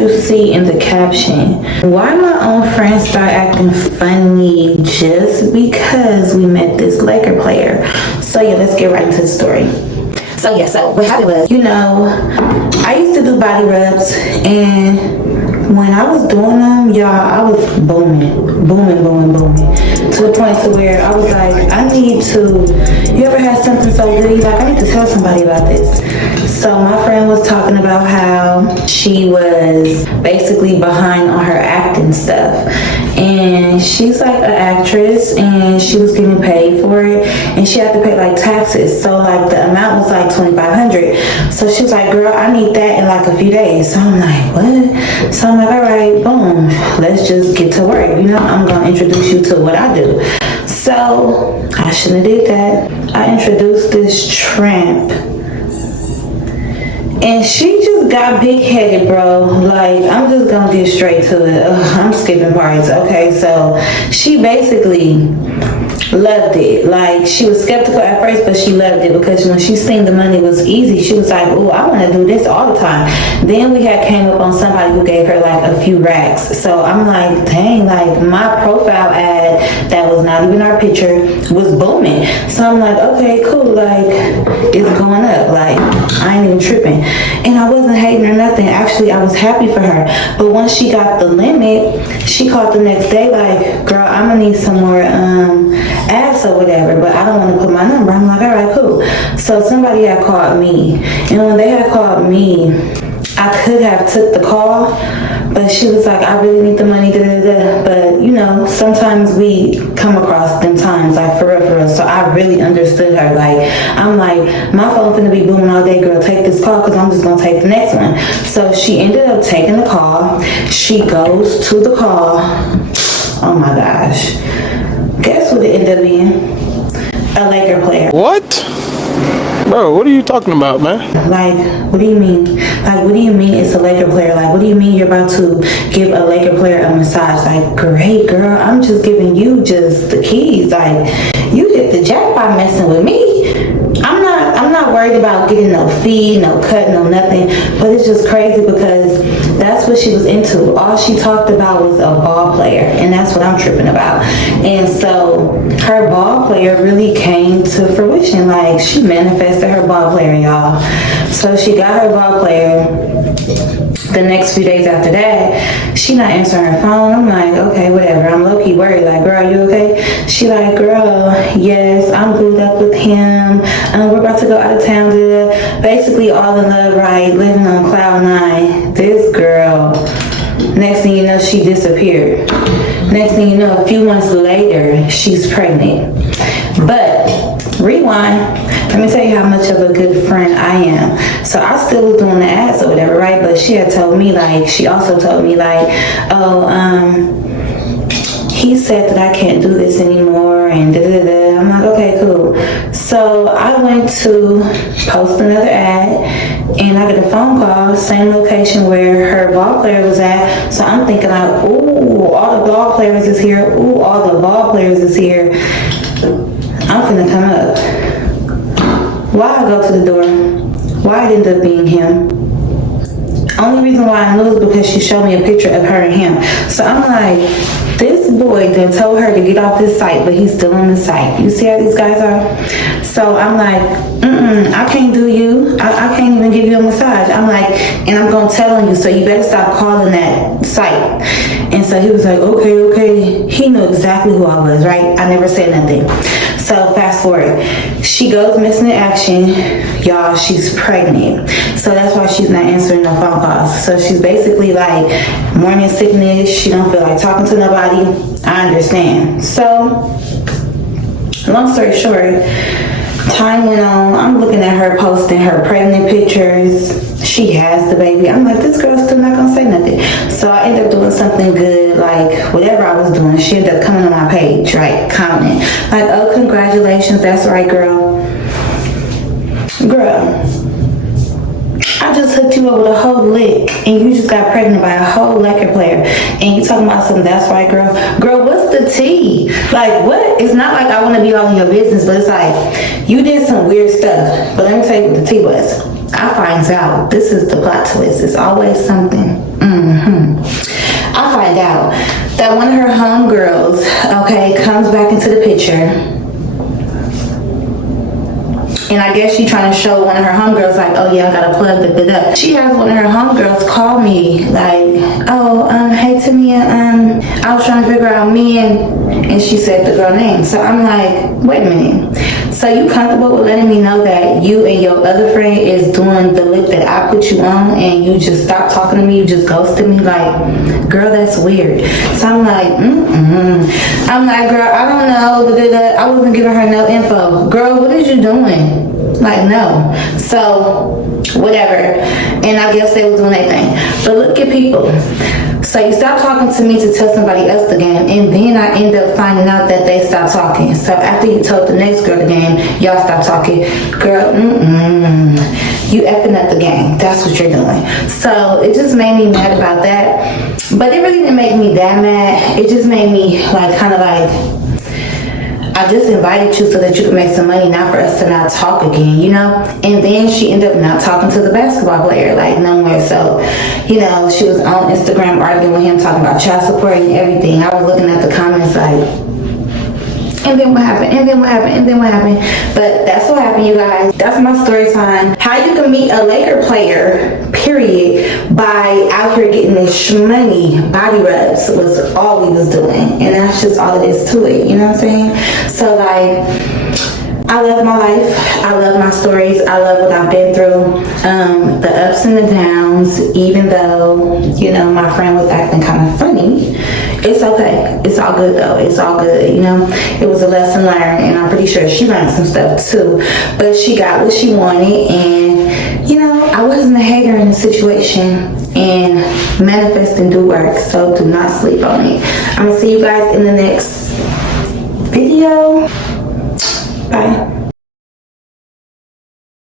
you see in the caption, why my own friends start acting funny just because we met this Laker player. So yeah, let's get right into the story. So yeah, so what happened was, I used to do body rubs, and when I was doing them, y'all, I was booming, to the point to where I was like, I need to, you ever had something so good, you're like, I need to tell somebody about this. So my friend was talking about how she was basically behind on her acting stuff, and she's like an actress, and she was getting paid for it, and she had to pay like taxes, so like the amount was like $2,500. So she was like, girl, I need that in like a few days. So I'm like, what? So I'm like, all right, boom, let's just get to work. I'm gonna introduce you to what I do. So I shouldn't have did that. I introduced this tramp, and she just got big-headed, bro. Like, I'm just gonna get straight to it. I'm skipping parts. Okay, so she basically loved it. Like, she was skeptical at first, but she loved it because when she seen the money was easy, she was like, oh, I want to do this all the time. Then we had came up on somebody who gave her like a few racks. So I'm like, dang, like my profile ad that was not even our picture was booming. So I'm like, okay, cool, like it's going up. Like, I ain't even tripping. And I wasn't hating or nothing. Actually, I was happy for her. But once she got the limit, she called the next day like, girl, I'm gonna need some more ads or whatever, but I don't want to put my number. I'm like, all right, cool. So somebody had called me, and when they had called me, I could have took the call, but she was like, I really need the money, but sometimes we come across them times, like for real. So I really understood her. Like, I'm like, my phone finna be booming all day, girl, take this call, because I'm just gonna take the next one. So she ended up taking the call. She goes to the call. Oh my gosh. Guess what it ended up being? A Laker player. What? Bro, what are you talking about, man? Like, what do you mean? Like, what do you mean it's a Laker player? Like, what do you mean you're about to give a Laker player a massage? Like, great, girl, I'm just giving you just the keys. Like, you hit the jackpot messing with me. I'm not worried about getting no fee, no cut, no nothing. But it's just crazy because that's what she was into. All she talked about was a ball player, and that's what I'm tripping about. And so her ball player really came to fruition. Like, she manifested her ball player, y'all. So she got her ball player. The next few days after that, she not answering her phone. I'm like, okay, whatever. I'm low-key worried. Like, girl, you okay? She like, girl, yes, I'm glued up with him. We're about to go out of town. Basically all in love, right? Living on cloud nine. This girl, next thing you know, she disappeared. Next thing you know, a few months later, she's pregnant. But rewind. Let me tell you how much of a good friend I am. So I still was doing the ads or whatever, right? But she had told me, like, she also told me, like, oh, he said that I can't do this anymore, and da-da-da. I'm like, okay, cool. So I went to post another ad, and I get a phone call, same location where her ball player was at. So I'm thinking like, ooh, all the ball players is here. Ooh, all the ball players is here. I'm finna come up. Why I go to the door? Why it ended up being him? Only reason why I knew is because she showed me a picture of her and him. So I'm like, this boy then told her to get off this site, but he's still on the site. You see how these guys are? So I'm like, I can't do you. I can't even give you a massage. I'm like, and I'm gonna tell on you, so you better stop calling that site. And so he was like, okay. He knew exactly who I was, right? I never said nothing. So fast forward, she goes missing in action. Y'all, she's pregnant. So that's why she's not answering no phone calls. So she's basically like morning sickness. She don't feel like talking to nobody. I understand. So long story short, time went on. I'm looking at her posting her pregnant pictures. She has the baby. I'm like, this girl's still not gonna say nothing. So I ended up doing something good, like whatever I was doing. She ended up coming on my page, right, commenting. Like, oh, congratulations, that's right, girl. Girl, I just hooked you up with a whole lick, and you just got pregnant by a whole Laker player, and you talking about something, that's right, girl. Girl, what's the tea? Like, what? It's not like I want to be all in your business, but it's like, you did some weird stuff. But let me tell you what the tea was. I finds out, this is the plot twist. It's always something. that one of her homegirls, okay, comes back into the picture. And I guess she trying to show one of her homegirls, like, oh yeah, I got a plug, da. She has one of her homegirls call me, like, oh, hey Tamia, I was trying to figure out me, and she said the girl name. So I'm like, wait a minute. So you comfortable with letting me know that you and your other friend is doing the lick that I put you on, and you just stopped talking to me, you just ghosted me? Like, girl, that's weird. So I'm like, I'm like, girl, I don't know, da. I wasn't giving her no info. Girl, what is you doing? Like, no. So whatever. And I guess they were doing their thing. But look at people. So you stop talking to me to tell somebody else the game, and then I end up finding out that they stopped talking. So after you told the next girl the game, y'all stop talking. Girl, you effing up the game. That's what you're doing. So it just made me mad about that. But it really didn't make me that mad. It just made me like kind of like, I just invited you so that you could make some money, not for us to not talk again, you know? And then she ended up not talking to the basketball player, like no more. So, you know, she was on Instagram arguing with him, talking about child support and everything. I was looking at the comments like, and then what happened? And then what happened? And then what happened? But that's what happened, you guys. That's my story time. How you can meet a Laker player, period, by out here getting this money body rubs was all we was doing. And that's just all it is to it, you know what I'm saying? So like, I love my life. I love my stories. I love what I've been through. The ups and the downs, even though, you know, my friend was acting kind of funny. It's okay. It's all good though. It's all good, you know. It was a lesson learned, and I'm pretty sure she learned some stuff too. But she got what she wanted, and, you know, I wasn't a hater in the situation. And manifest and do work, so do not sleep on it. I'm gonna see you guys in the next video.